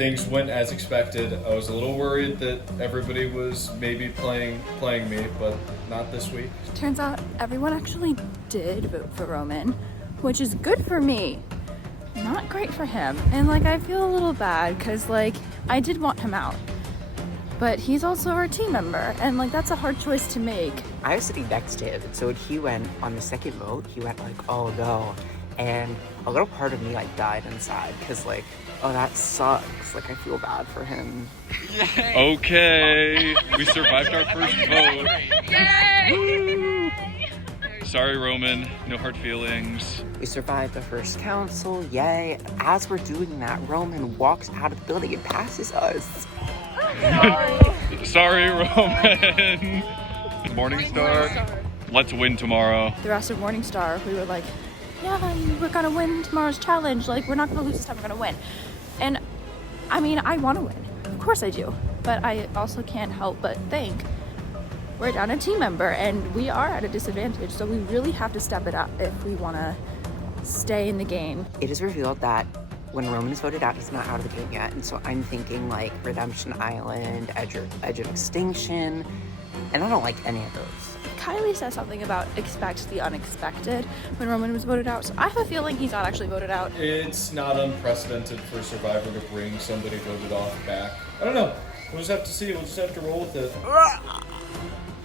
things went as expected. I was a little worried that everybody was maybe playing me, but not this week. Turns out everyone actually did vote for Roman, which is good for me. Not great for him. And like, I feel a little bad because like, I did want him out, but he's also our team member, and like, that's a hard choice to make. I was sitting next to him, and so when he went on the second vote, he went like, oh no. And a little part of me like died inside because like, oh, that sucks. Like, I feel bad for him. Yay. Okay, we survived our first vote. Yay! Sorry, Roman, no hard feelings. We survived the first council, yay. As we're doing that, Roman walks out of the building and passes us. Sorry, Roman. Morningstar, let's win tomorrow. The rest of Morningstar, we were like, yeah, we're gonna win tomorrow's challenge. Like, we're not gonna lose this time, we're gonna win. And I mean, I wanna win. Of course I do. But I also can't help but think we're down a team member and we are at a disadvantage. So we really have to step it up if we wanna stay in the game. It is revealed that when Roman is voted out, he's not out of the game yet. And so I'm thinking like Redemption Island, Edge of Extinction, and I don't like any of those. Kylie said something about expect the unexpected when Roman was voted out, so I have a feeling he's not actually voted out. It's not unprecedented for Survivor to bring somebody voted off back. I don't know. We'll just have to see. We'll just have to roll with it.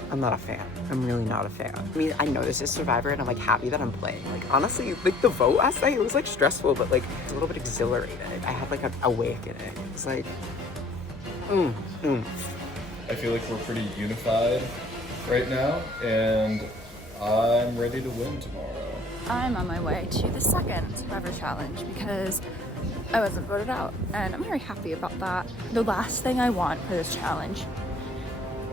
I'm not a fan. I'm really not a fan. I mean, I know this is Survivor and I'm like happy that I'm playing. Like honestly, like the vote last night, it was like stressful, but like a little bit exhilarated. I had like an awakening. It's like, I feel like we're pretty unified right now, and I'm ready to win tomorrow. I'm on my way to the second Survivor Challenge because I wasn't voted out, and I'm very happy about that. The last thing I want for this challenge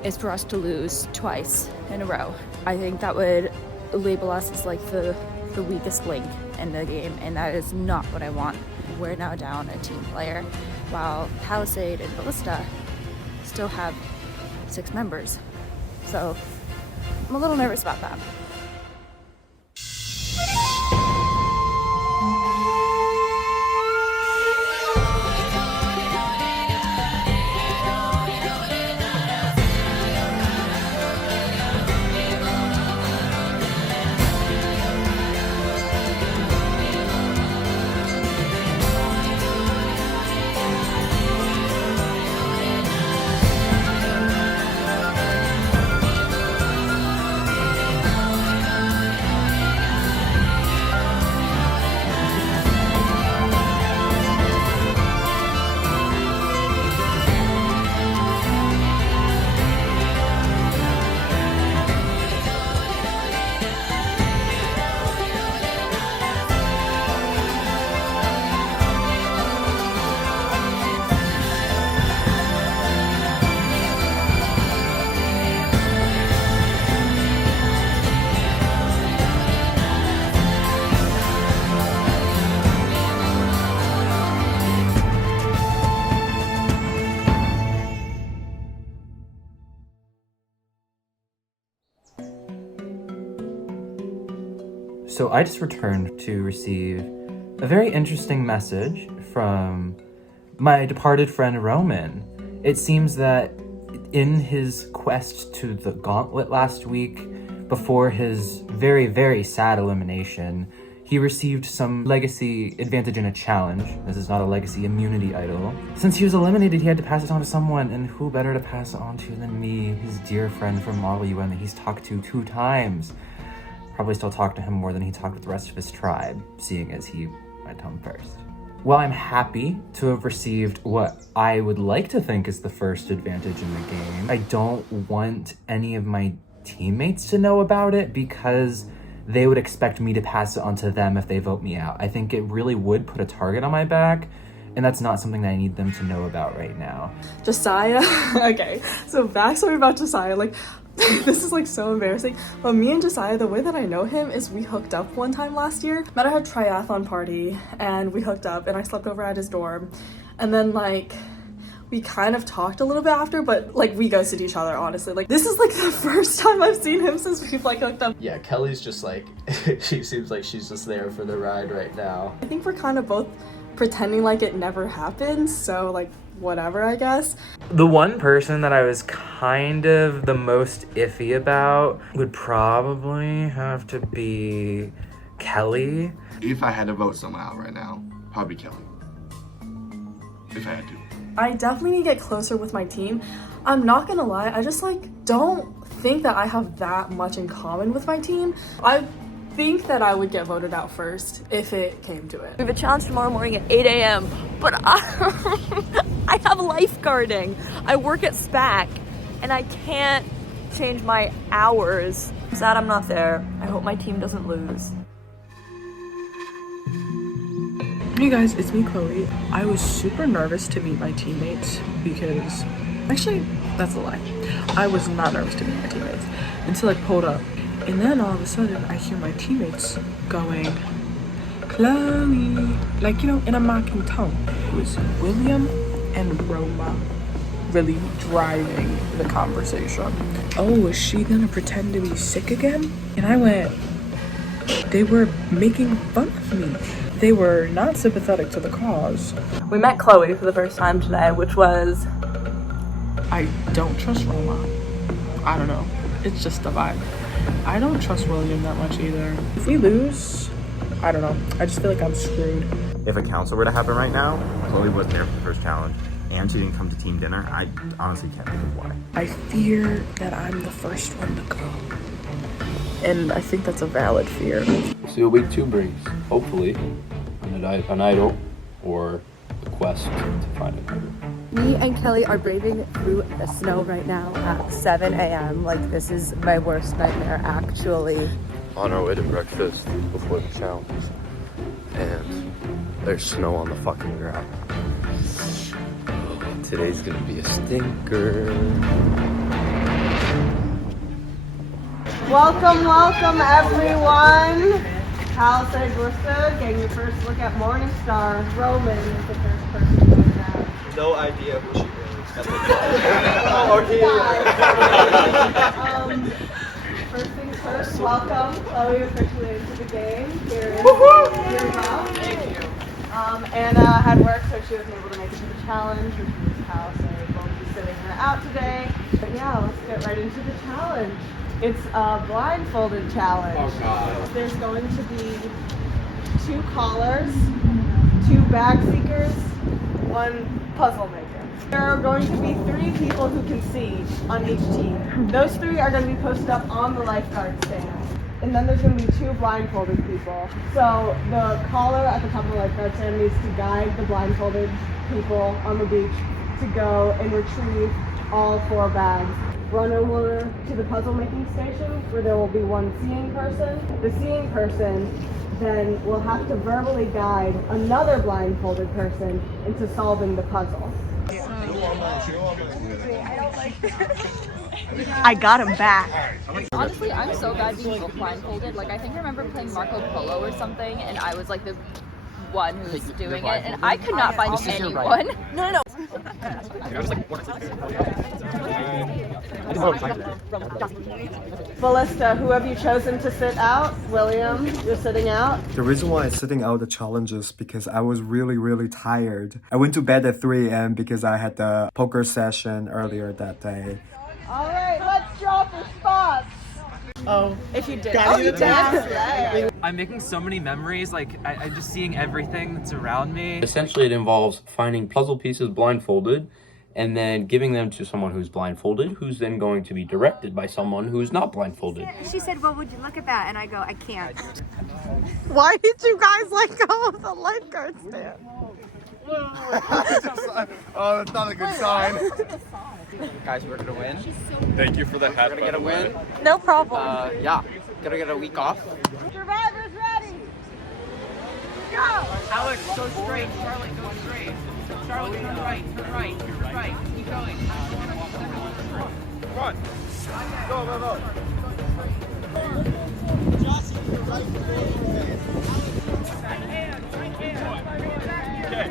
is for us to lose twice in a row. I think that would label us as like the weakest link in the game, and that is not what I want. We're now down a team player, while Palisade and Ballista still have 6 members. So I'm a little nervous about that. So I just returned to receive a very interesting message from my departed friend Roman. It seems that in his quest to the Gauntlet last week, before his very, very sad elimination, he received some legacy advantage in a challenge. This is not a legacy immunity idol. Since he was eliminated, he had to pass it on to someone, and who better to pass it on to than me, his dear friend from Model UN that he's talked to 2 times. Probably still talk to him more than he talked with the rest of his tribe, seeing as he went home first. While I'm happy to have received what I would like to think is the first advantage in the game, I don't want any of my teammates to know about it because they would expect me to pass it on to them if they vote me out. I think it really would put a target on my back, and that's not something that I need them to know about right now. Josiah, okay, so backstory about Josiah, like, this is like so embarrassing, but me and Josiah, the way that I know him is we hooked up one time last year. Met at a triathlon party, and we hooked up, and I slept over at his dorm, and then like, we kind of talked a little bit after, but like we ghosted each other, honestly. Like this is like the first time I've seen him since we've like hooked up. Yeah, Kelly's just like, she seems like she's just there for the ride right now. I think we're kind of both pretending like it never happened, so like whatever, I guess. The one person that I was kind of the most iffy about would probably have to be Kelly. If I had to vote someone out right now, probably Kelly. If I had to. I definitely need to get closer with my team. I'm not gonna lie, I just like don't think that I have that much in common with my team. I think that I would get voted out first if it came to it. We have a challenge tomorrow morning at 8 a.m. But I have lifeguarding. I work at SPAC and I can't change my hours. I'm sad I'm not there. I hope my team doesn't lose. Hey guys, it's me, Chloe. I was super nervous to meet my teammates because, actually, that's a lie. I was not nervous to meet my teammates until I pulled up. And then all of a sudden, I hear my teammates going, Chloe, like, you know, in a mocking tone. It was William and Roma really driving the conversation. Oh, is she gonna pretend to be sick again? And I went, they were making fun of me. They were not sympathetic to the cause. We met Chloe for the first time today, which was... I don't trust Roma. I don't know. It's just the vibe. I don't trust William that much either. If we lose, I don't know. I just feel like I'm screwed. If a council were to happen right now, Chloe wasn't there for the first challenge, and she didn't come to team dinner, I honestly can't think of why. I fear that I'm the first one to go. And I think that's a valid fear. See what week 2 brings, hopefully. An idol or a quest to find a murder. Me and Kelly are braving through the snow right now at 7 a.m. Like, this is my worst nightmare, actually. On our way to breakfast before the challenge, and there's snow on the fucking ground. Oh, today's gonna be a stinker. Welcome everyone. Palisade, Ballista, getting your first look at Morningstar. Roman is the first person to look at. No idea who she is. First things first, welcome. Chloe officially into the game. Here is your mom. Thank you. Anna had work, so she wasn't able to make it to the challenge, which means Palisade won't be sitting her out today. But yeah, let's get right into the challenge. It's a blindfolded challenge. Oh God. There's going to be 2 callers, 2 bag seekers, 1 puzzle maker. There are going to be 3 people who can see on each team. Those 3 are going to be posted up on the lifeguard stand. And then there's going to be 2 blindfolded people. So the caller at the top of the lifeguard stand needs to guide the blindfolded people on the beach to go and retrieve all 4 bags. Run over to the puzzle making station where there will be 1 seeing person. The seeing person then will have to verbally guide another blindfolded person into solving the puzzle. I got him back. Honestly, I'm so bad being blindfolded. Like, I think I remember playing Marco Polo or something, and I was like the one who was doing it, and I could not find anyone. No. Ballista, who have you chosen to sit out? William, you're sitting out. The reason why I'm sitting out the challenge is because I was really tired. I went to bed at 3 a.m. because I had the poker session earlier that day. All right, let's draw for spots. Oh, if you did. Oh, you did. I'm making so many memories, like I'm just seeing everything that's around me. Essentially, it involves finding puzzle pieces blindfolded and then giving them to someone who's blindfolded, who's then going to be directed by someone who's not blindfolded. She said, well, would you look at that? And I go, I can't. Why did you guys let go of the lifeguard stand? Oh, that's not a good sign. Guys, we're gonna win. Thank you for the hat. We're gonna get a win. No problem. Yeah, gonna get a week off. Survivor's ready. Go! Alex, go straight. Charlotte, go straight. Charlotte, turn right. Keep going. Run. Go. Jossie, to your right. Okay.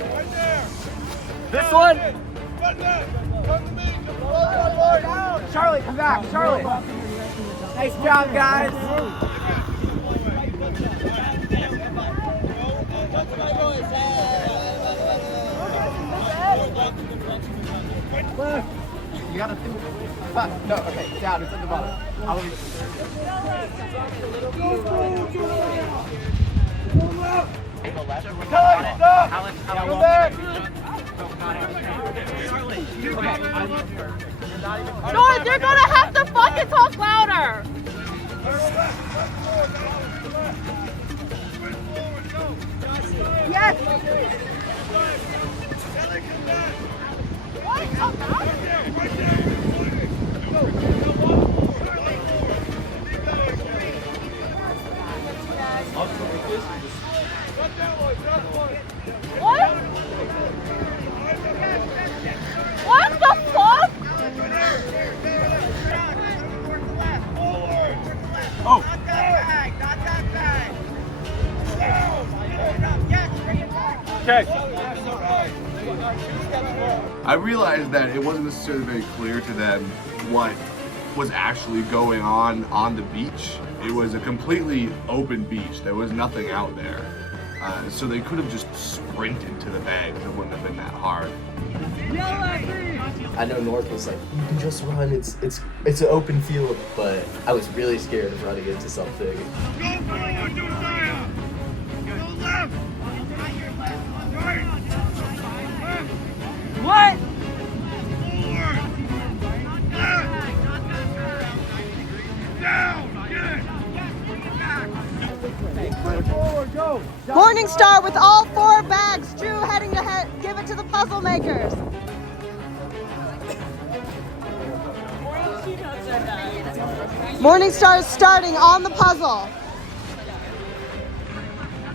Right there. This one. Right there. Come to me. Charlotte, come back. Charlotte. Nice job, guys. gotta do. No, okay, down. It's at the bottom. Kelly, stop! Come back! George, you're gonna have to fucking talk louder! Yes! What? What the fuck? Oh! Okay. I realized that it wasn't necessarily very clear to them what was actually going on the beach. It was a completely open beach. There was nothing out there. So they could have just sprinted to the bags. It wouldn't have been that hard. I know North was like, you can just run, it's an open field, but I was really scared of running into something. What? Morning Star with all 4 bags. Drew heading to give it to the puzzle makers. Morning Star is starting on the puzzle.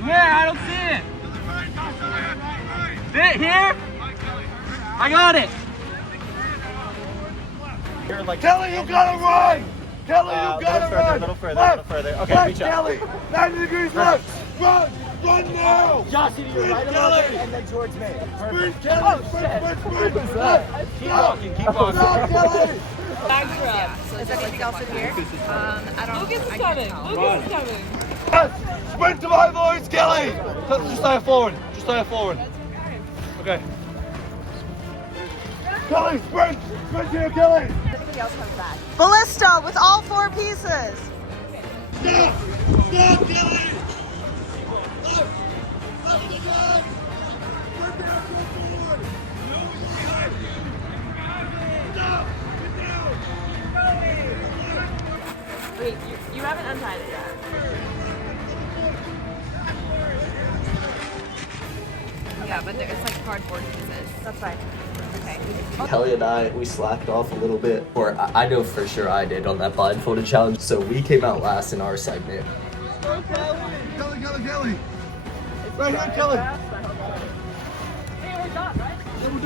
Yeah, I don't see it. Is it here? I got it. You're like, Kelly, you gotta run. Kelly, you gotta run. A little further. Okay, Left, reach out. Kelly. 90 degrees left. Run now. Joshy to your right a little bit, and then towards me. Sprint, Kelly. Sprint. Keep walking, keep walking. Stop, Kelly. Bags are up. So is there anything else in here? I don't. Lucas is coming. Lucas is coming. Yes. Sprint to my voice, Kelly. Just stay forward. Okay. Kelly, sprint. Sprint here, Kelly. Everybody else comes back. Ballista with all 4 pieces. Stop. Stop, Kelly. Stop. Stop the clock. Prepare to go forward. Stop. Get down. Wait, you haven't untied it yet. Yeah, but it's like cardboard pieces. That's fine. Okay. Kelly and we slacked off a little bit, or I know for sure I did on that blindfolded challenge, so we came out last in our segment. Kelly. Right here, Kelly. Hey, we're done, right? Yeah, we're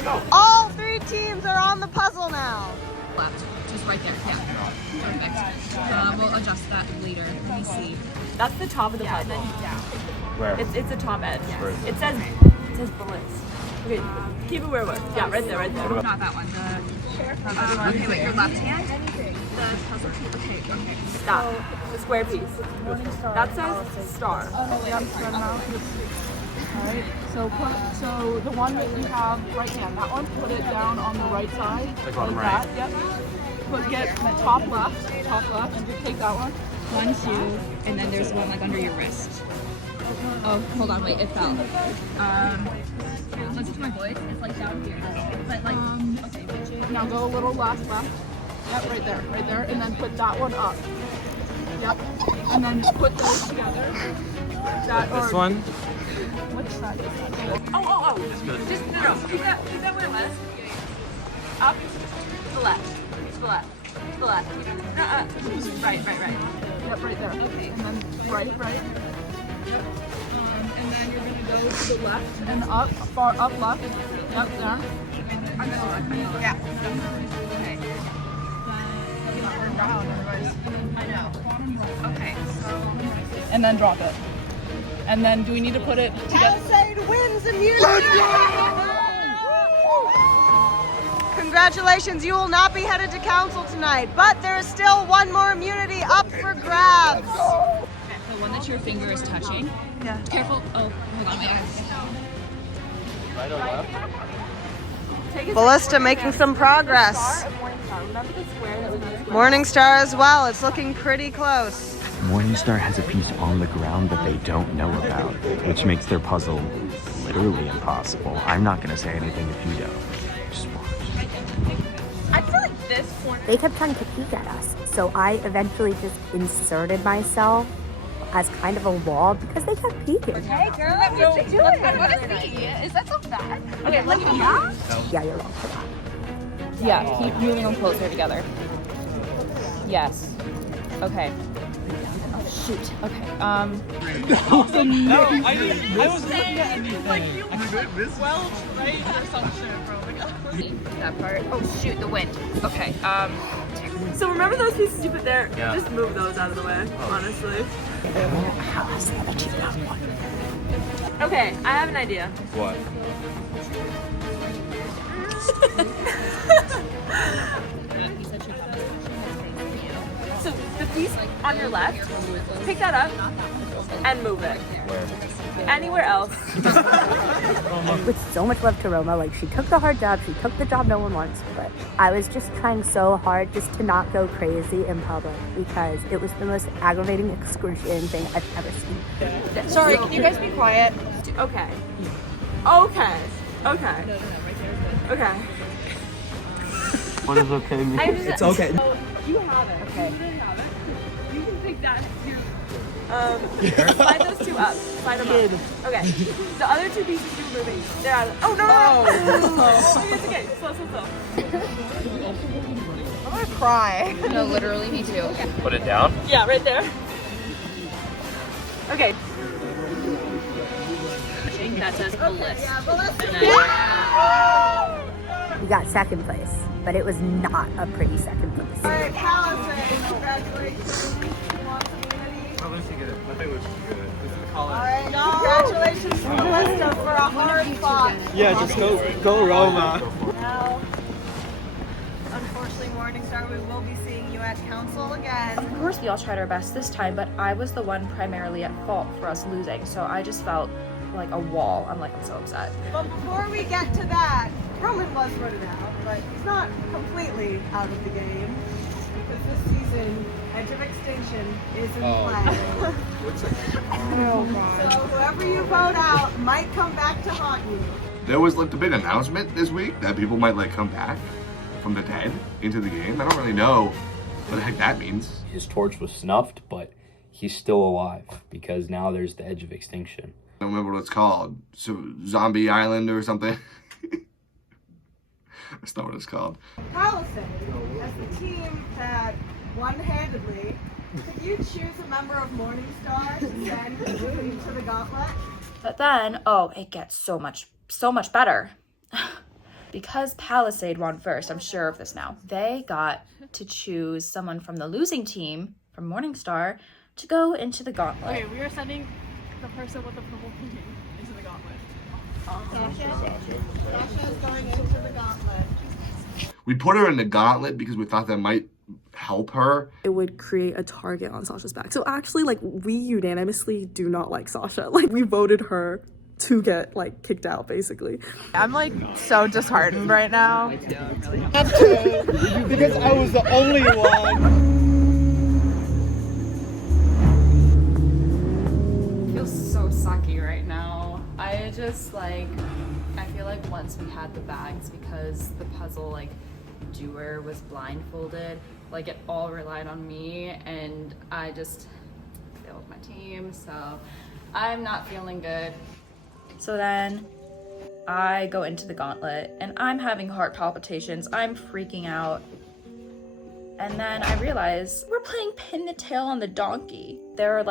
done. All 3 teams are on the puzzle now. Left, just right there. Yeah. Perfect. We'll adjust that later. Let me see. That's the top of the puzzle. Where? It's the top edge. Where is It says bullets. Okay, keep it where it was. Yeah, right there. Not that one. Okay, wait, your left hand? The puzzle piece. Okay. Stop. The square piece. That says star. Alright, so the one that you have right hand, that one, put it down on the right side. Like bottom that, right. yep. Get the top left, and just take that one. 1, 2, and then there's one like under your wrist. Oh, hold on, wait, it fell. Listen to my voice. It's like down here. But like, okay, now go a little left. Yep, right there, and then put that one up. Yep, and then put those together. This one? Which side is that? Oh. Just no. Is that what it was? Up. To the left. To the left. To the left. Right. Yep, right there. Okay. And then right. Yep. And then you're gonna go to the left and up, far up left. Yep, there. I'm gonna look. Yeah. Okay. Down, otherwise. I know. Okay, so. And then drop it. And then do we need to put it together? Palisade wins immunity! Congratulations, you will not be headed to council tonight, but there is still one more immunity up for grabs. The one that your finger is touching. Yeah. Careful. Oh, hold on, wait. Right or left? Ballista making some progress. Morningstar as well. It's looking pretty close. Morningstar has a piece on the ground that they don't know about, which makes their puzzle literally impossible. I'm not going to say anything if you don't. Just watch. I feel like this corner. They kept trying to peek at us, so I eventually just inserted myself as kind of a wall because they kept peeking. Hey girl, what is he doing? What is he? Is that so bad? Okay, look at that. Yeah, you're wrong for that. Yeah, keep moving them closer together. Yes. Okay. Oh shoot. Okay. I was looking at anything. Like you well right or some shit, bro. That part. Oh shoot, the wind. Okay. So remember those pieces you put there? Yeah. Just move those out of the way, honestly. How has the other team not won? Okay, I have an idea. What? So the piece on your left, pick that up and move it. Where? Anywhere else. With so much love to Roma, like she took the hard job, she took the job no one wants, but I was just trying so hard just to not go crazy in public because it was the most aggravating, excruciating thing I've ever seen. Sorry, can you guys be quiet? Okay. Okay. Okay. Okay. What does okay mean? It's okay. You have it. Okay. You can take that too. Slide those two up. Slide them up. Okay. The other two pieces you're moving. They're out of the... Oh, no, no, no. It's okay. Slow. I'm gonna cry. No, literally, me too. Put it down? Yeah, right there. Okay. That says Ballista. We got second place, but it was not a pretty second place. All right, Palisade, congratulations. You want community? Oh, Lucy good. I think Lucy's good. This is All right, congratulations to Ballista for a hard fought. Yeah, just go Roma. Now, unfortunately, Morningstar, we will be seeing you at council again. Of course, we all tried our best this time, but I was the one primarily at fault for us losing, so I just felt like a wall. I'm so upset. But before we get to that, Roman was voted out, but he's not completely out of the game because this season, Edge of Extinction is in play. So whoever you vote out might come back to haunt you. There was like the big announcement this week that people might like come back from the dead into the game. I don't really know what the heck that means. His torch was snuffed, but he's still alive because now there's the Edge of Extinction. I don't remember what it's called. So Zombie Island or something. That's not what it's called. Palisade, as the team that one-handedly, could you choose a member of Morningstar to send to the Gauntlet? But then, it gets so much better. Because Palisade won first, I'm sure of this now, they got to choose someone from the losing team, from Morningstar, to go into the Gauntlet. Okay, we are sending the person with the purple painting into the Gauntlet. Sasha is going into the Gauntlet. We put her in the Gauntlet because we thought that might help her. It would create a target on Sasha's back. So actually, we unanimously do not like Sasha. We voted her to get, kicked out, basically. I'm, so disheartened right now. Because I was the only one. So sucky right now. I just I feel like once we had the bags, because the puzzle doer was blindfolded, it all relied on me, and I just failed my team, so I'm not feeling good. So then I go into the Gauntlet and I'm having heart palpitations, I'm freaking out, and then I realize we're playing pin the tail on the donkey. There are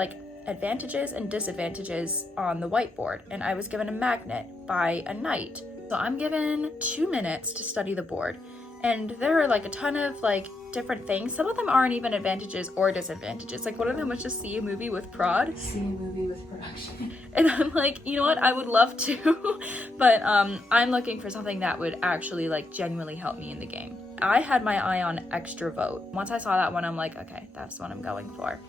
advantages and disadvantages on the whiteboard, and I was given a magnet by a knight. So I'm given 2 minutes to study the board, and there are a ton of different things. Some of them aren't even advantages or disadvantages. One of them was just see a movie with prod. See a movie with production. And I'm you know what, I would love to, but I'm looking for something that would actually genuinely help me in the game. I had my eye on extra vote. Once I saw that one, I'm okay, that's what I'm going for.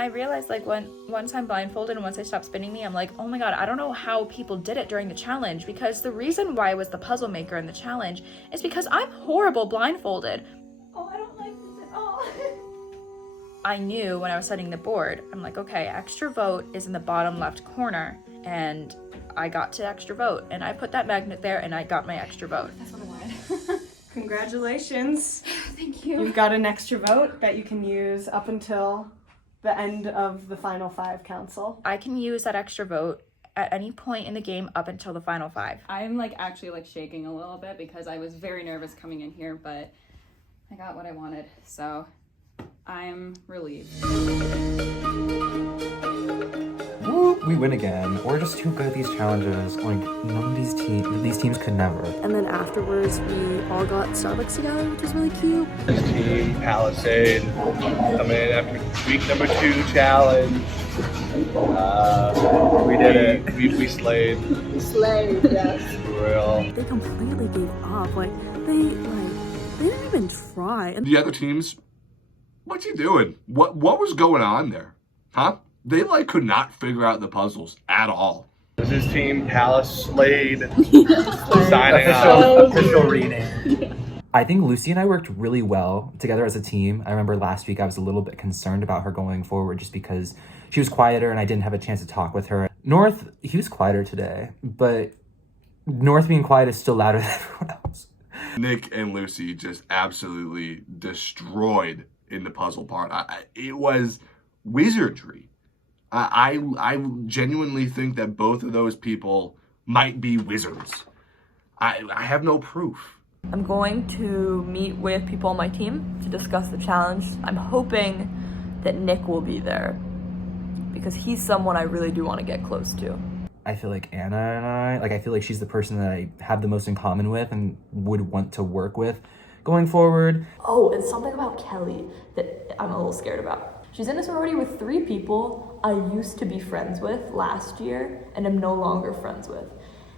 I realized like once I'm blindfolded and once I stop spinning me, I'm like, oh my god, I don't know how people did it during the challenge, because the reason why I was the puzzle maker in the challenge is because I'm horrible blindfolded. Oh, I don't like this at all. I knew when I was setting the board, I'm like, okay, extra vote is in the bottom left corner, and I got to extra vote, and I put that magnet there, and I got my extra vote. That's what I wanted. Congratulations. Thank you. You've got an extra vote that you can use up until the end of the final 5 council. I can use that extra vote at any point in the game up until the final 5. I'm like actually like shaking a little bit because I was very nervous coming in here, but I got what I wanted, so I'm relieved. Woo, we win again. We're just too good at these challenges. Like, none of these teams could never. And then afterwards, we all got Starbucks together, which was really cute. This team, Palisade, coming in after week number 2 challenge. We did it. We slayed. Slayed, yes. For real. They completely gave up. They didn't even try. The other teams, what you doing? What was going on there? Huh? They could not figure out the puzzles at all. This is Team Palisade signing out. Official rename. I think Lucy and I worked really well together as a team. I remember last week I was a little bit concerned about her going forward just because she was quieter and I didn't have a chance to talk with her. North, he was quieter today, but North being quiet is still louder than everyone else. Nick and Lucy just absolutely destroyed in the puzzle part. It was wizardry. I genuinely think that both of those people might be wizards. I have no proof. I'm going to meet with people on my team to discuss the challenge. I'm hoping that Nick will be there because he's someone I really do want to get close to. I feel like Anna and I feel like she's the person that I have the most in common with and would want to work with going forward. Oh, and something about Kelly that I'm a little scared about. She's in a sorority with 3 people I used to be friends with last year and am no longer friends with.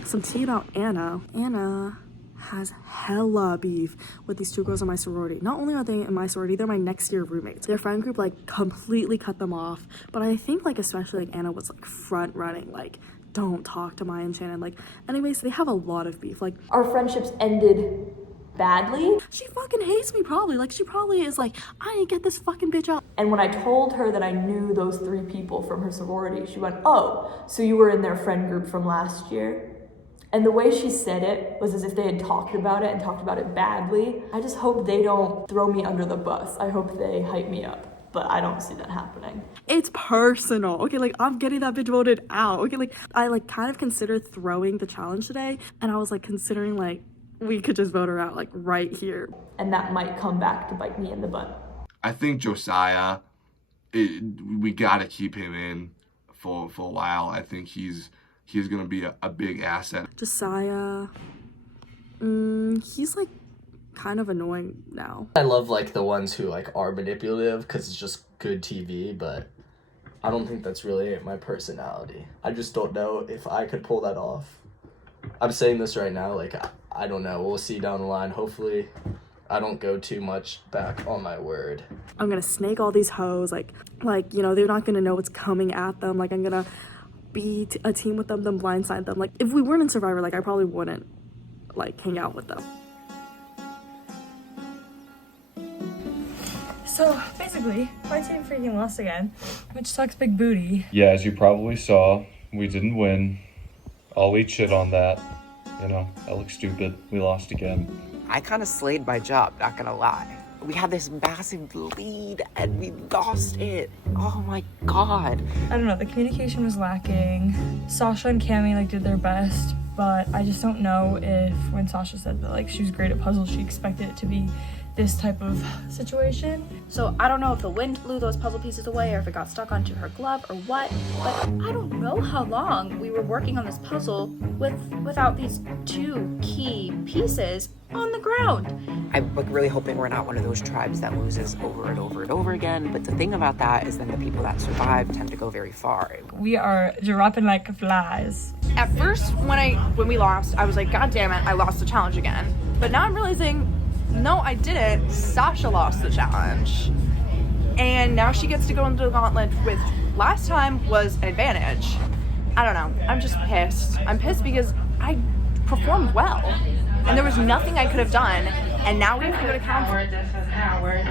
Some tea about Anna. Anna has hella beef with these 2 girls in my sorority. Not only are they in my sorority, they're my next year roommates. Their friend group completely cut them off. But I think especially Anna was front running, don't talk to Maya and Shannon. Anyways, they have a lot of beef. Our friendships ended badly. She fucking hates me probably. She probably is I ain't get this fucking bitch out. And when I told her that I knew those 3 people from her sorority, she went, oh, so you were in their friend group from last year? And the way she said it was as if they had talked about it and talked about it badly. I just hope they don't throw me under the bus. I hope they hype me up. But I don't see that happening. It's personal. Okay, I'm getting that bitch voted out. Okay, I kind of considered throwing the challenge today, and I was considering we could just vote her out right here. And that might come back to bite me in the butt. I think Josiah, we gotta keep him in for a while. I think he's gonna be a big asset. Josiah, he's kind of annoying now. I love the ones who are manipulative because it's just good TV, but I don't think that's really my personality. I just don't know if I could pull that off. I'm saying this right now, I don't know. We'll see down the line. Hopefully I don't go too much back on my word. I'm gonna snake all these hoes, they're not gonna know what's coming at them. I'm gonna be a team with them, then blindside them. If we weren't in Survivor, I probably wouldn't hang out with them. So basically, my team freaking lost again, which sucks big booty. Yeah, as you probably saw, we didn't win. I'll eat shit on that. I look stupid. We lost again. I kind of slayed my job, not gonna lie. We had this massive lead and we lost it. Oh my god. I don't know, the communication was lacking. Sasha and Cami did their best, but I just don't know if when Sasha said that she was great at puzzles, she expected it to be this type of situation. So I don't know if the wind blew those puzzle pieces away or if it got stuck onto her glove or what, but I don't know how long we were working on this puzzle without these 2 key pieces on the ground. I'm really hoping we're not one of those tribes that loses over and over and over again, but the thing about that is then the people that survive tend to go very far. We are dropping like flies. At first, when we lost, I was like, God damn it, I lost the challenge again. But now I'm realizing, no, I didn't. Sasha lost the challenge. And and now she gets to go into the gauntlet with last time was an advantage. I don't know. I'm just pissed. I'm pissed because I performed well, and there was nothing I could have done, and now we have to go to council. This is Howard.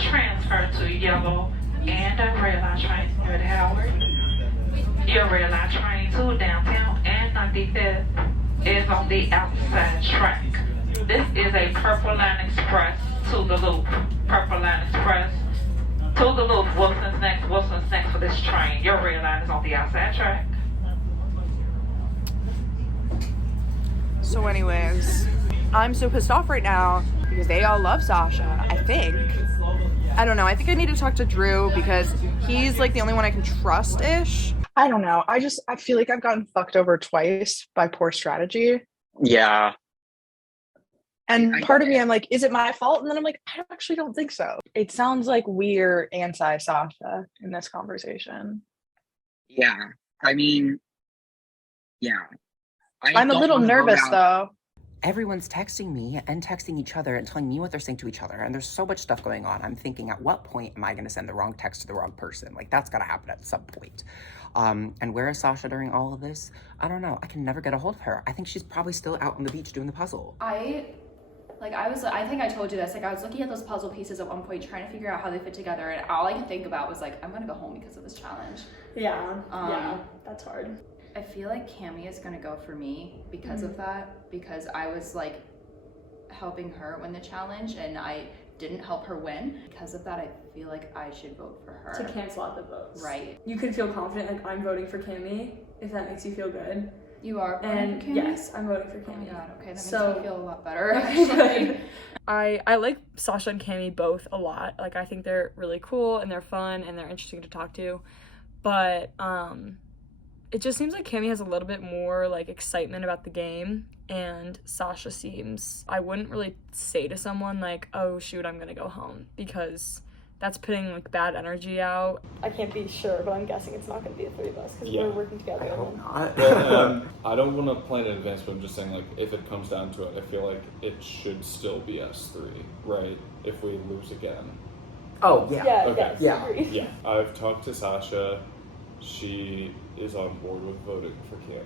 Transfer to yellow and a red line train with Howard. Your red line train to downtown and 95th is on the outside track. This is a Purple Line Express to the loop. Purple Line Express to the loop. Wilson's next. Wilson's next for this train. Your red line is on the outside track. So anyways, I'm so pissed off right now because they all love Sasha, I think. I don't know. I think I need to talk to Drew because he's like the only one I can trust-ish. I don't know. I feel like I've gotten fucked over twice by poor strategy. Yeah. And part of me, I'm like, is it my fault? And then I'm like, I actually don't think so. It sounds like we're anti-Sasha in this conversation. Yeah. I mean, yeah. I'm a little nervous though. Everyone's texting me and texting each other and telling me what they're saying to each other. And there's so much stuff going on. I'm thinking, at what point am I going to send the wrong text to the wrong person? Like, that's got to happen at some point. And where is Sasha during all of this? I don't know. I can never get a hold of her. I think she's probably still out on the beach doing the puzzle. I think I told you this, like I was looking at those puzzle pieces at one point trying to figure out how they fit together, and all I could think about was like, I'm gonna go home because of this challenge. Yeah, that's hard. I feel like Cammie is gonna go for me because of that, because I was like helping her win the challenge and I didn't help her win. Because of that, I feel like I should vote for her. To cancel out the votes. Right. You can feel confident, like I'm voting for Cammie, if that makes you feel good. You are voting and for Cammie? Yes, I'm voting for Cammie. Oh my god, okay, that makes me feel a lot better. Actually. I like Sasha and Cammie both a lot. Like, I think they're really cool and they're fun and they're interesting to talk to. But it just seems like Cammie has a little bit more like excitement about the game, and Sasha seems, I wouldn't really say to someone like, oh shoot, I'm gonna go home, because that's putting like bad energy out. I can't be sure, but I'm guessing it's not gonna be the three of us because Yeah. we're working together. I hope not. Well, I don't want to plan in advance, but I'm just saying, like, if it comes down to it, I feel like it should still be us three, right? If we lose again. Oh, yeah. Yeah, Okay. yes, Yeah. Yeah. I've talked to Sasha. She is on board with voting for Cammie.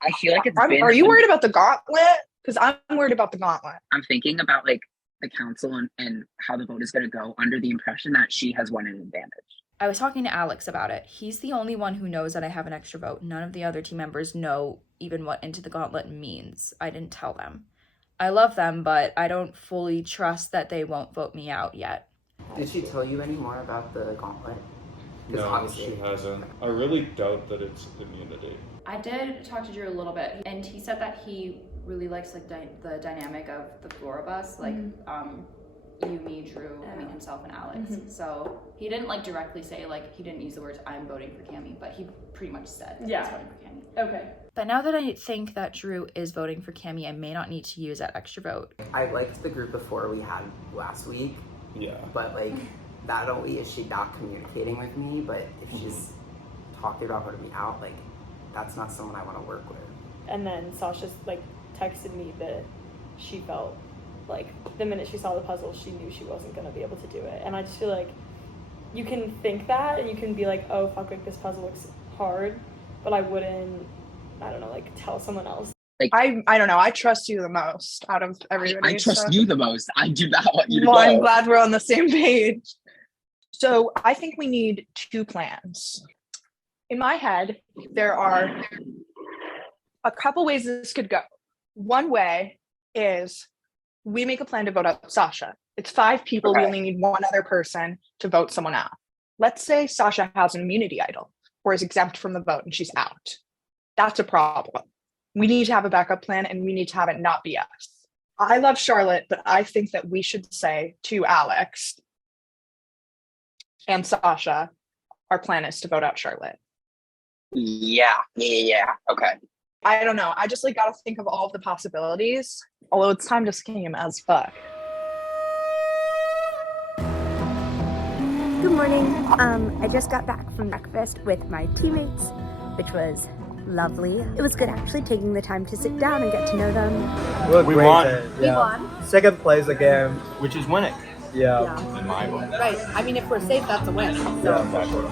I feel like Are you worried about the gauntlet? Because I'm worried about the gauntlet. I'm thinking about like the council and how the vote is going to go under the impression that she has won an advantage. I was talking to Alex about it. He's the only one who knows that I have an extra vote. None of the other team members know even what Into the Gauntlet means. I didn't tell them. I love them, but I don't fully trust that they won't vote me out yet. Did she tell you any more about the gauntlet? No, she hasn't. I really doubt that it's immunity. I did talk to Drew a little bit, and he said that he really likes like the dynamic of the four of us, like you, me, Drew, I mean himself and Alex. So he didn't like directly say, like, he didn't use the words I'm voting for Cammie, but he pretty much said that he's voting for Cammie. Okay. But now that I think that Drew is voting for Cammie, I may not need to use that extra vote. I liked the group before we had last week. Yeah. But like, not only is she not communicating with me, but if she's talking about voting me out, like, that's not someone I want to work with. And then Sasha like texted me that she felt like the minute she saw the puzzle, she knew she wasn't going to be able to do it. And I just feel like you can think that and you can be like, oh fuck, like this puzzle looks hard, but I wouldn't, I don't know, like tell someone else. Like, I don't know. I trust you the most out of everybody. I trust you the most. I do not want you to Well, go. I'm glad we're on the same page. So I think we need two plans. In my head, there are a couple ways this could go. One way is we make a plan to vote out Sasha. It's 5 people. Okay. We only need one other person to vote someone out. Let's say Sasha has an immunity idol or is exempt from the vote and she's out. That's a problem. We need to have a backup plan and we need to have it not be us. I love Charlotte, but I think that we should say to Alex and Sasha, our plan is to vote out Charlotte. Yeah. Okay. I don't know. I just like gotta think of all of the possibilities. Although it's time to scheme as fuck. Good morning. I just got back from breakfast with my teammates, which was lovely. It was good actually taking the time to sit down and get to know them. We won. We won. Second place again. Which is winning. Yeah. In my book. Right. I mean, if we're safe, that's a win. So.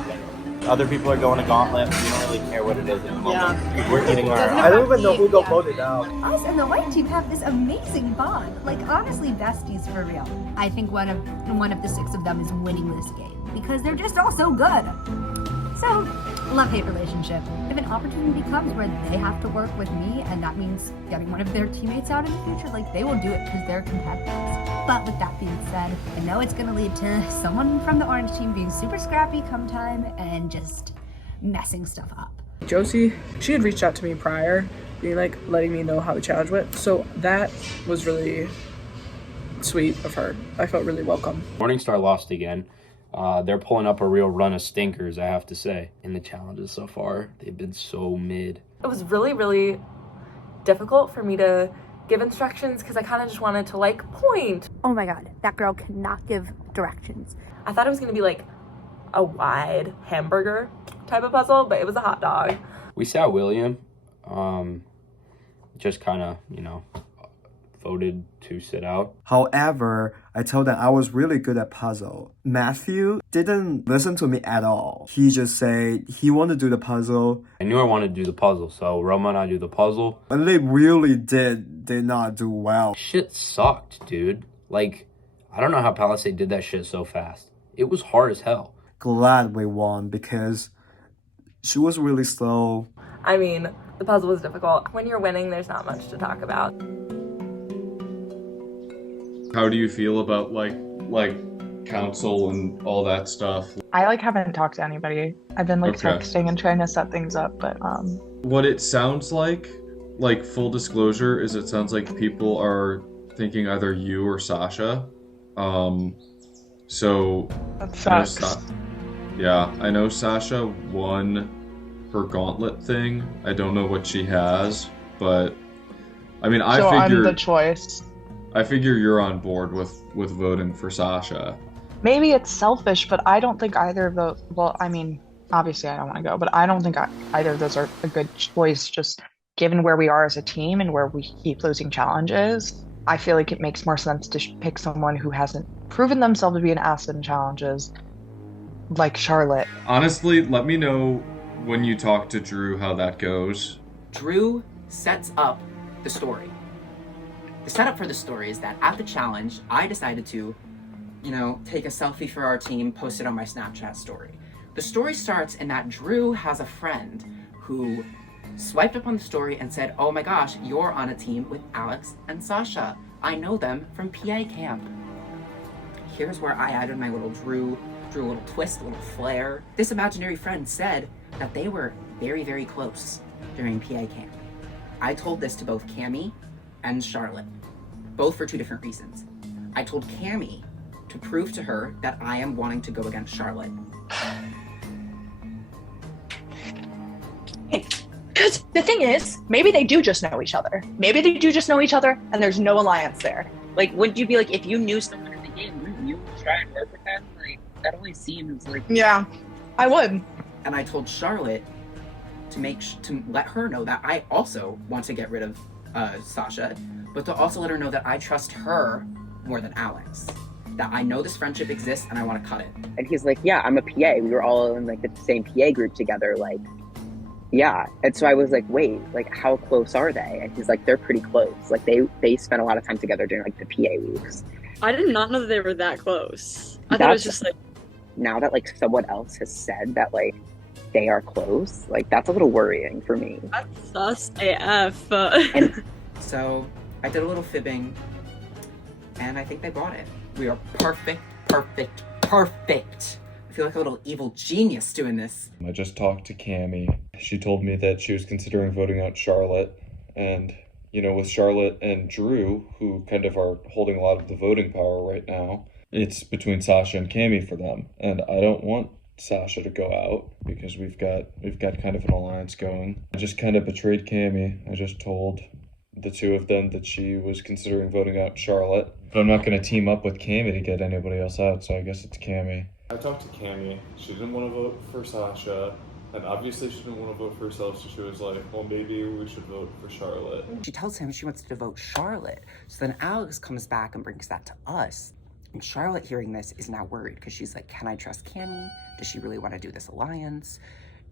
Other people are going to Gauntlet. We don't really care what it is at the moment. We're eating our I don't even know who got voted out. Us and the white team have this amazing bond. Like, honestly, besties for real. I think one of the 6 of them is winning this game because they're just all so good. So, love-hate relationship. If an opportunity comes where they have to work with me and that means getting one of their teammates out in the future, like, they will do it because they're competitors. But with that being said, I know it's gonna lead to someone from the orange team being super scrappy come time and just messing stuff up. Josie, she had reached out to me prior, being like, letting me know how the challenge went. So that was really sweet of her. I felt really welcome. Morningstar lost again. They're pulling up a real run of stinkers, I have to say. In the challenges so far, they've been so mid. It was really, really difficult for me to give instructions because I kind of just wanted to like point. Oh my god, that girl cannot give directions. I thought it was gonna be like a wide hamburger type of puzzle, but it was a hot dog. We sat William, just kind of, you know, voted to sit out. However, I told them I was really good at puzzle. Matthew didn't listen to me at all. He just said he wanted to do the puzzle. I knew I wanted to do the puzzle, so Roma and I do the puzzle. And they really did not do well. Shit sucked, dude. Like, I don't know how Palisade did that shit so fast. It was hard as hell. Glad we won because she was really slow. I mean, the puzzle was difficult. When you're winning, there's not much to talk about. How do you feel about like council and all that stuff? I haven't talked to anybody. I've been texting and trying to set things up, but What it sounds like full disclosure, is it sounds like people are thinking either you or Sasha. So that sucks. I know Sasha won her gauntlet thing. I don't know what she has, but I mean, so I'm the choice. I figure you're on board with voting for Sasha. Maybe it's selfish, but I don't think either of those. Well, I mean, obviously I don't want to go, but I don't think either of those are a good choice. Just given where we are as a team and where we keep losing challenges, I feel like it makes more sense to pick someone who hasn't proven themselves to be an asset in challenges, like Charlotte. Honestly, let me know when you talk to Drew how that goes. Drew sets up the story. The setup for the story is that at the challenge, I decided to, take a selfie for our team, post it on my Snapchat story. The story starts in that Drew has a friend who swiped up on the story and said, "Oh my gosh, you're on a team with Alex and Sasha. I know them from PA camp." Here's where I added my little Drew a little twist, a little flair. This imaginary friend said that they were very, very close during PA camp. I told this to both Cammie and Charlotte, both for 2 different reasons. I told Cammie to prove to her that I am wanting to go against Charlotte. Because the thing is, maybe they do just know each other. Maybe they do just know each other and there's no alliance there. Like, wouldn't you be like, if you knew someone in the game, wouldn't you try and work with them? Like, that always seems like... Yeah, I would. And I told Charlotte to let her know that I also want to get rid of Sasha, but to also let her know that I trust her more than Alex. That I know this friendship exists and I want to cut it. And he's like, yeah, I'm a PA. We were all in the same PA group together. Yeah. And so I was like, wait, how close are they? And he's like, they're pretty close. They spent a lot of time together during the PA weeks. I did not know that they were that close. I thought it was just now that someone else has said that they are close, that's a little worrying for me. That's sus AF. And so I did a little fibbing and I think they bought it. We are perfect. I feel like a little evil genius doing this. I just talked to Cammie. She told me that she was considering voting out Charlotte. And, with Charlotte and Drew, who kind of are holding a lot of the voting power right now, it's between Sasha and Cammie for them. And I don't want Sasha to go out because we've got kind of an alliance going. I just kind of betrayed Cammie. I just told the 2 of them that she was considering voting out Charlotte. But I'm not going to team up with Cammie to get anybody else out, so I guess it's Cammie. I talked to Cammie. She didn't want to vote for Sasha, and obviously she didn't want to vote for herself, so she was like, well, maybe we should vote for Charlotte. She tells him she wants to vote Charlotte. So then Alex comes back and brings that to us. And Charlotte, hearing this, is now worried because she's like, can I trust Cammy? Does she really want to do this alliance?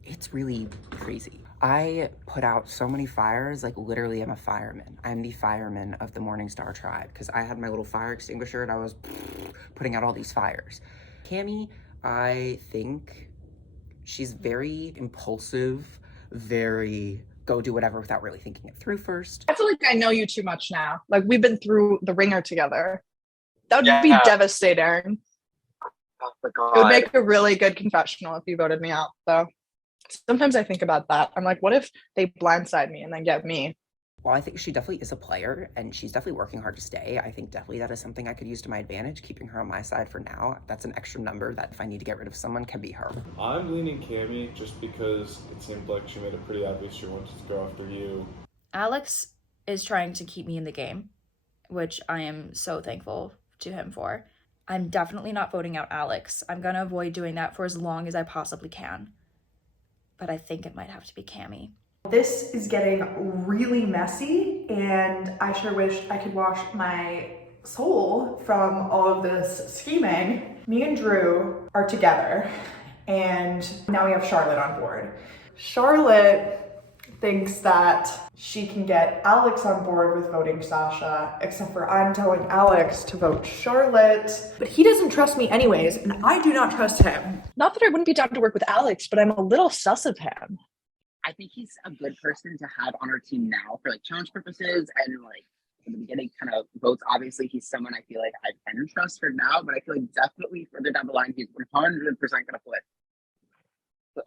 It's really crazy. I put out so many fires, like literally I'm a fireman. I'm the fireman of the Morningstar tribe because I had my little fire extinguisher and I was putting out all these fires. Cammy, I think she's very impulsive, very go do whatever without really thinking it through first. I feel like I know you too much now. Like we've been through the ringer together. That would be devastating. Oh my God. It would make a really good confessional if you voted me out, though. Sometimes I think about that. I'm like, what if they blindside me and then get me? Well, I think she definitely is a player, and she's definitely working hard to stay. I think definitely that is something I could use to my advantage, keeping her on my side for now. That's an extra number that if I need to get rid of someone, can be her. I'm leaning Cammy just because it seemed like she made it pretty obvious she wanted to go after you. Alex is trying to keep me in the game, which I am so thankful to him for. I'm definitely not voting out Alex. I'm gonna avoid doing that for as long as I possibly can. But I think it might have to be Cammy. This is getting really messy, and I sure wish I could wash my soul from all of this scheming. Me and Drew are together, and now we have Charlotte on board. Charlotte thinks that she can get Alex on board with voting Sasha, except for I'm telling Alex to vote Charlotte. But he doesn't trust me anyways, and I do not trust him. Not that I wouldn't be down to work with Alex, but I'm a little sus of him. I think he's a good person to have on our team now for like challenge purposes and like in the beginning kind of votes. Obviously, he's someone I feel like I can trust for now, but I feel like definitely further down the line, he's 100% gonna flip.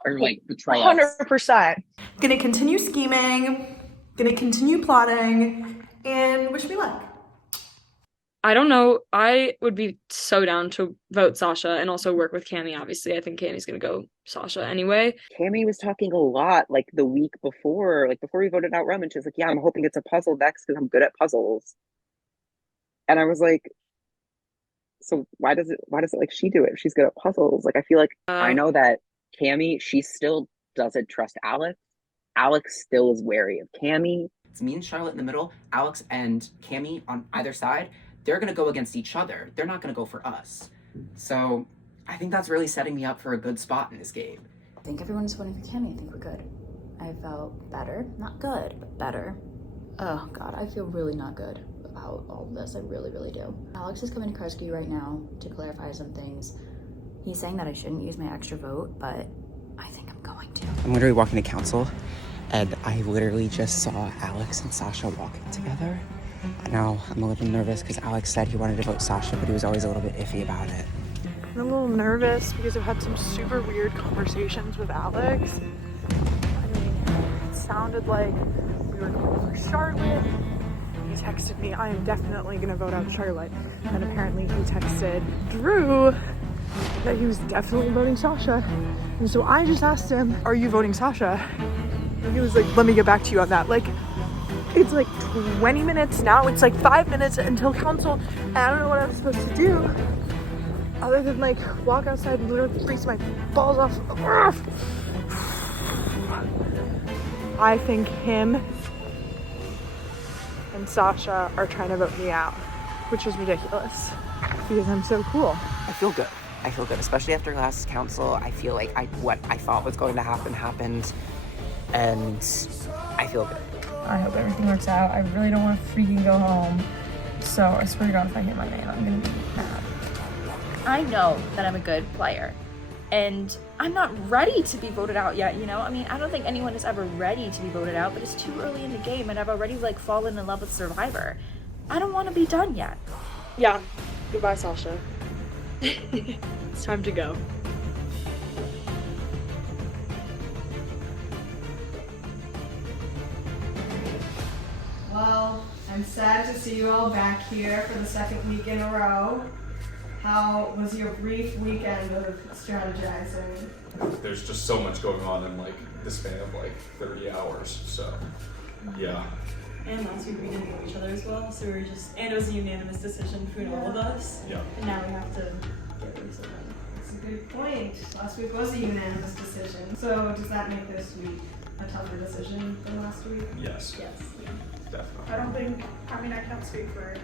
Or like betray us. 100%. Gonna continue scheming, gonna continue plotting, and wish me luck. I don't know. I would be so down to vote Sasha and also work with Cammy, obviously. I think Cammy's gonna go Sasha anyway. Cammy was talking a lot like the week before, like before we voted out Roman. She was like, yeah, I'm hoping it's a puzzle next because I'm good at puzzles. And I was like, so why does it like she do it if she's good at puzzles? Like I feel like I know that Cammy, she still doesn't trust Alex. Alex still is wary of Cammy. It's me and Charlotte in the middle, Alex and Cammy on either side. They're gonna go against each other. They're not gonna go for us. So I think that's really setting me up for a good spot in this game. I think everyone's voting for Cammy. I think we're good. I felt better. Not good, but better. Oh God, I feel really not good about all of this. I really, really do. Alex is coming to rescue right now to clarify some things. He's saying that I shouldn't use my extra vote, but I think I'm going to. I'm literally walking to council, and I literally just saw Alex and Sasha walking together. Now I'm a little nervous because Alex said he wanted to vote Sasha, but he was always a little bit iffy about it. I'm a little nervous because I've had some super weird conversations with Alex. I mean, it sounded like we were going for Charlotte. He texted me, I am definitely gonna vote out Charlotte. And apparently he texted Drew that he was definitely voting Sasha. And so I just asked him, are you voting Sasha? And he was like, let me get back to you on that. Like, it's like 20 minutes now. It's like 5 minutes until council. And I don't know what I'm supposed to do other than like walk outside and literally freeze my balls off. I think him and Sasha are trying to vote me out, which is ridiculous because I'm so cool. I feel good. I feel good, especially after last council. I feel like what I thought was going to happen happened, and I feel good. I hope everything works out. I really don't want to freaking go home. So I swear to God, if I hit my name, I'm gonna be mad. I know that I'm a good player, and I'm not ready to be voted out yet, you know? I mean, I don't think anyone is ever ready to be voted out, but it's too early in the game, and I've already, like, fallen in love with Survivor. I don't want to be done yet. Yeah. Goodbye, Sasha. It's time to go. Well, I'm sad to see you all back here for the second week in a row. How was your brief weekend of strategizing? There's just so much going on in like the span of like 30 hours, so yeah. And last week we didn't know each other as well, so we were just, and it was a unanimous decision between all of us. Yeah. And now we have to get rid of someone. That's a good point. Last week was a unanimous decision. So does that make this week a tougher decision than last week? Yes. Yes. Definitely. I don't think, I mean, I can't speak for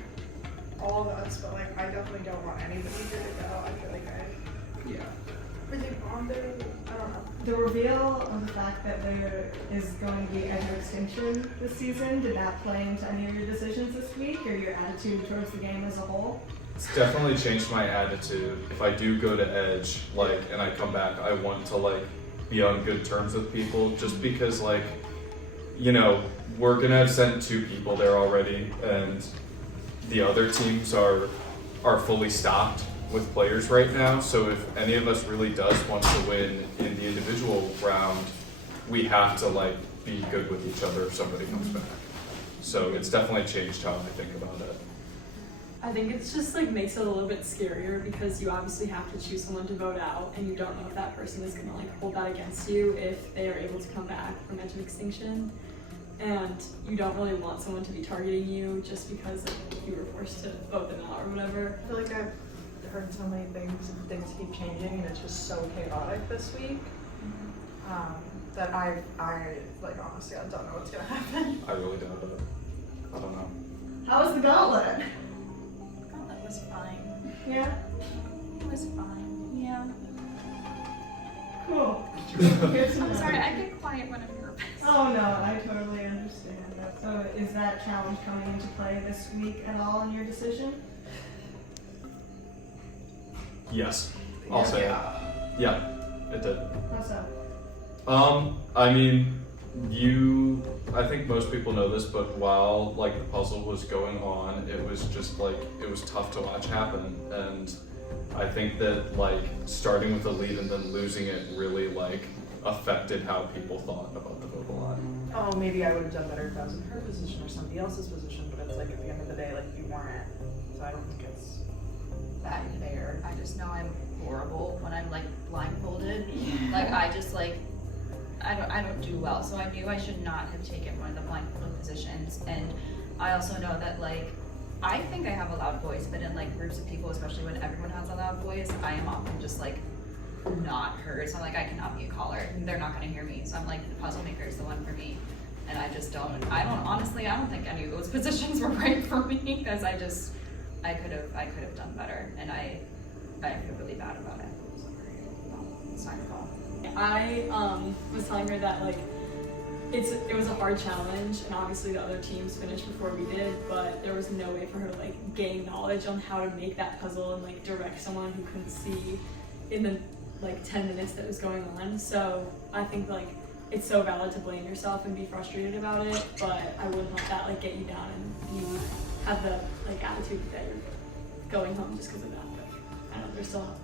all of us, but like I definitely don't want anybody here to go. I feel like Yeah. I think on there, I don't know. The reveal of the fact that there is going to be Edge of Extinction this season, did that play into any of your decisions this week or your attitude towards the game as a whole? It's definitely changed my attitude. If I do go to Edge, like, and I come back, I want to like be on good terms with people, just because like, you know, we're gonna have sent 2 people there already, and the other teams are fully stocked with players right now. So if any of us really does want to win in the individual round, we have to like be good with each other if somebody comes back. So it's definitely changed how I think about it. I think it's just like makes it a little bit scarier because you obviously have to choose someone to vote out, and you don't know if that person is gonna like hold that against you if they are able to come back from Edge of Extinction. And you don't really want someone to be targeting you just because like, you were forced to vote them out or whatever. I feel like I've heard so many things and things keep changing and it's just so chaotic this week that I like honestly I don't know what's gonna happen. I really doubt it. I don't know. How was the Gauntlet? Gauntlet was fine. Yeah? It was fine. Yeah. Cool. I'm sorry, I get quiet when I'm nervous. Oh no, I totally understand that. So is that challenge coming into play this week at all in your decision? Yes, I'll say it. Yeah, it did. How so? I mean, I think most people know this, but while like the puzzle was going on, it was just like, it was tough to watch happen. And I think that like starting with the lead and then losing it really like affected how people thought about the vote line. Oh, maybe I would have done better if I was in her position or somebody else's position, but it's like at the end of the day, like you weren't. So I don't think it's That fair. I just know I'm horrible when I'm like blindfolded. Like I just like I don't do well. So I knew I should not have taken one of the blindfolded positions. And I also know that like I think I have a loud voice, but in like groups of people, especially when everyone has a loud voice, I am often just like not heard. So I'm like I cannot be a caller. They're not gonna hear me. So I'm like the puzzle maker is the one for me. And I don't think any of those positions were right for me because I could have done better, and I feel really bad about it. It's not your fault. I was telling her that like it was a hard challenge, and obviously the other teams finished before we did, but there was no way for her to like gain knowledge on how to make that puzzle and like direct someone who couldn't see in the like 10 minutes that was going on. So I think like it's so valid to blame yourself and be frustrated about it, but I wouldn't let that like get you down and you have the like attitude that you're going home just because of that. But I don't know, there's still hope.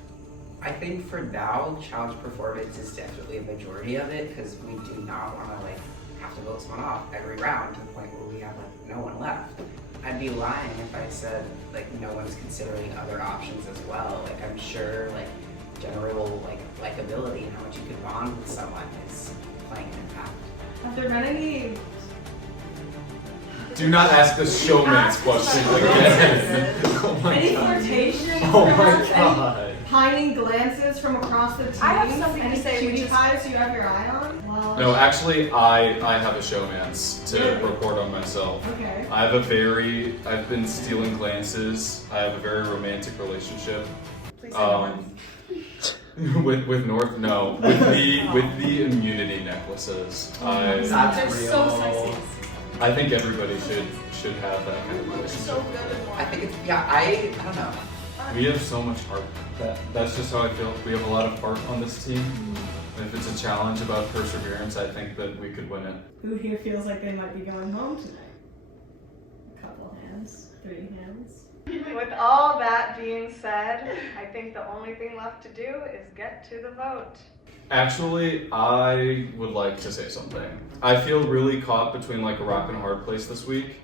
I think for now, challenge performance is definitely a majority of it because we do not want to like have to vote someone off every round to the point where we have like no one left. I'd be lying if I said like no one's considering other options as well. Like I'm sure like general like likability and how much you could bond with someone is playing an impact. Have there been any Do not ask the showman's question again. Oh my any God. flirtation? Oh my perhaps? God. Any pining glances from across the team? I have something to any say, cutie which is- pies you have your eye on? Well, No, actually, I have a showman's to report on myself. Okay. I've been stealing glances. I have a very romantic relationship. Please say with North, no, with the immunity necklaces. That's They're so sexy. I think everybody should have that kind of relationship. I think it's I don't know. We have so much heart. That's just how I feel. We have a lot of heart on this team. And if it's a challenge about perseverance, I think that we could win it. Who here feels like they might be going home tonight? A couple hands, 3 hands. With all that being said, I think the only thing left to do is get to the vote. Actually, I would like to say something. I feel really caught between like a rock and a hard place this week,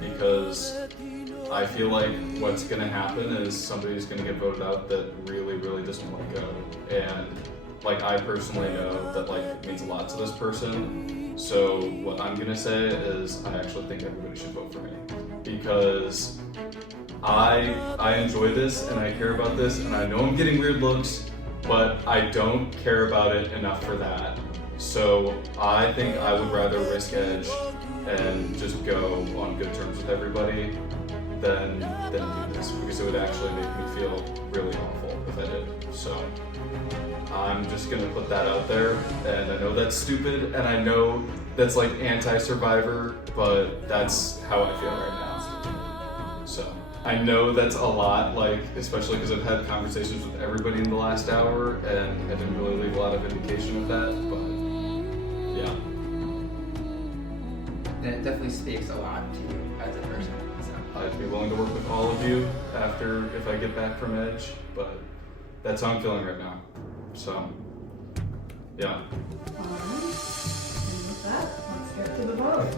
because I feel like what's gonna happen is somebody's gonna get voted out that really, really doesn't want to go. And like I personally know that like it means a lot to this person. So what I'm gonna say is I actually think everybody should vote for me. Because I enjoy this and I care about this and I know I'm getting weird looks, but I don't care about it enough for that. So I think I would rather risk Edge and just go on good terms with everybody than do this, because it would actually make me feel really awful if I did. So I'm just gonna put that out there, and I know that's stupid, and I know that's like anti-Survivor, but that's how I feel right now. So I know that's a lot, like, especially because I've had conversations with everybody in the last hour, and I didn't really leave a lot of indication of that, but yeah. And it definitely speaks a lot to you as a person. So. I'd be willing to work with all of you after, if I get back from Edge, but that's how I'm feeling right now. So, yeah. Alright, and with that, let's get to the vote.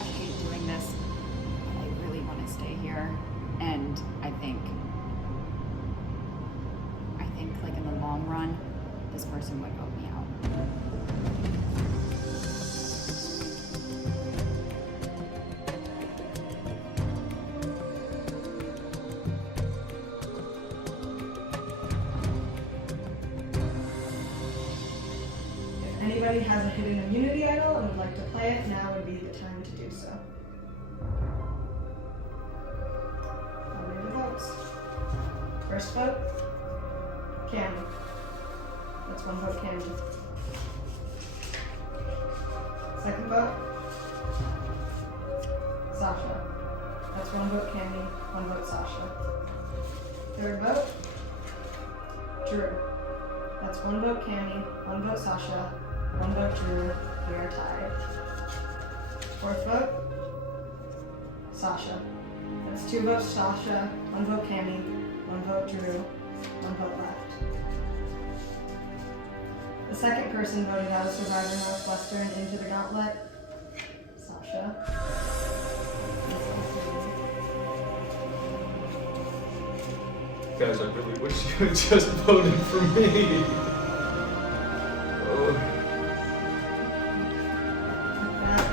I hate doing this, but I really want to stay here, and I think like in the long run, this person would vote me out. If anybody has a hidden immunity idol and would like to play it, now would be the time to do so. I'll read the votes. First vote, Cammy. That's one vote, Cammy. Second vote, Sasha. That's one vote, Cammy, one vote, Sasha. Third vote, Drew. That's one vote, Cammy, one vote, Sasha, one vote, Drew. We are tied. Fourth vote, Sasha. That's two votes, Sasha, one vote, Cammy, one vote, Drew, one vote left. The second person voted out of Survivor Northwestern into the Gauntlet, Sasha. Guys, I really wish you had just voted for me. Oh.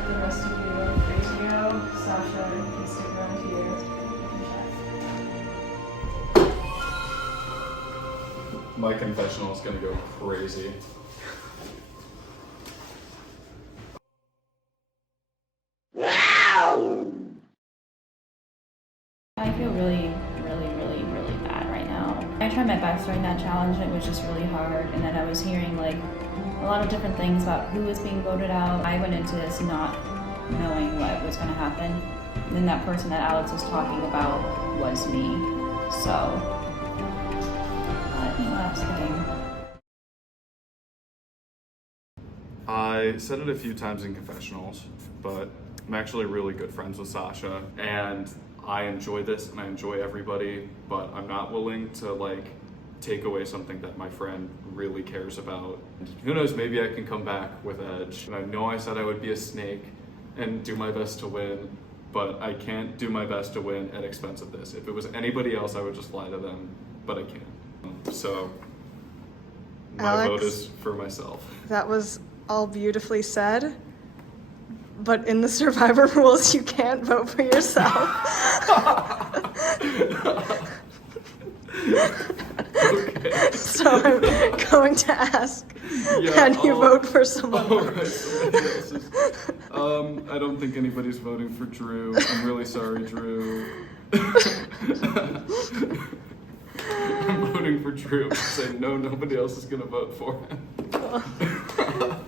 The rest of you are free to go. Sasha, you can stick around here. My confessional is gonna go crazy. I feel really bad right now. I tried my best during that challenge and it was just really hard, and then I was hearing like a lot of different things about who was being voted out. I went into this not knowing what was going to happen, and then that person that Alex was talking about was me. So, but you know, that's the game. I said it a few times in confessionals, but I'm actually really good friends with Sasha, and I enjoy this and I enjoy everybody, but I'm not willing to like take away something that my friend really cares about. Who knows, maybe I can come back with Edge. And I know I said I would be a snake and do my best to win, but I can't do my best to win at expense of this. If it was anybody else, I would just lie to them, but I can't. So my vote is for myself. That was all beautifully said, but in the Survivor rules, you can't vote for yourself. Okay. So I'm going to ask, can you vote for someone else? Somebody else's. I don't think anybody's voting for Drew. I'm really sorry, Drew. I'm voting for Drew. Saying no, nobody else is gonna vote for him.